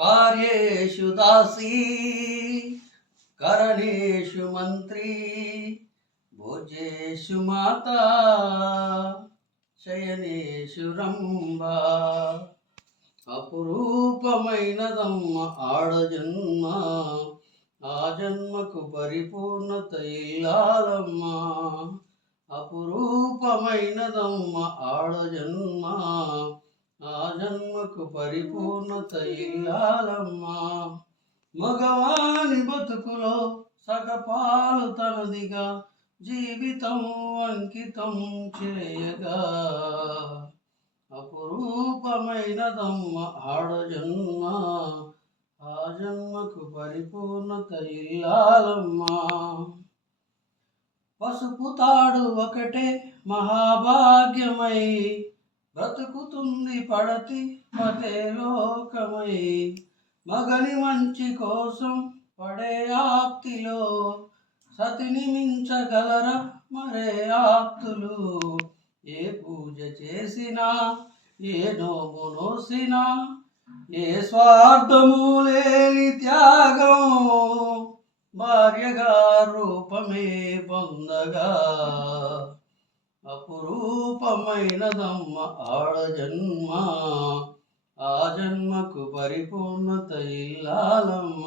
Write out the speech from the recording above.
కార్యేషు దాసీ కరణేషు మంత్రి భోజేషు మాతా శయనేషు రంభా. అపురూపమైనదమ్మ ఆడజన్మ, ఆ జన్మకు పరిపూర్ణత ఇల్లాలమ్మ. అపురూపమైనదమ్మ ఆడజన్మ, ఆ జన్మకు పరిపూర్ణత ఇల్లాలమ్మ. మగవాని బతుకులో సగపాలు తనదిగా జీవితం అంకితం చేయగా. అపురూపమైనదమ్మ ఆడజన్మ, ఆ జన్మకు పరిపూర్ణత ఇల్లాలమ్మ. పసుపు తాడు ఒకటే మహాభాగ్యమై బ్రతుకుతుంది పడతి పతే లోకమై. మగని మంచి కోసం పడే ఆప్తిలో సతిని మించగలరా మరే ఆప్తులు. ఏ పూజ చేసినా ఏ నోము నోసినా ఏ స్వార్థము లేని త్యాగం భార్యగా రూపమే పొందగా. అపురూపమైనదమ్మ ఆడజన్మ, ఆ జన్మకు పరిపూర్ణత ఇల్లాలమ్మ.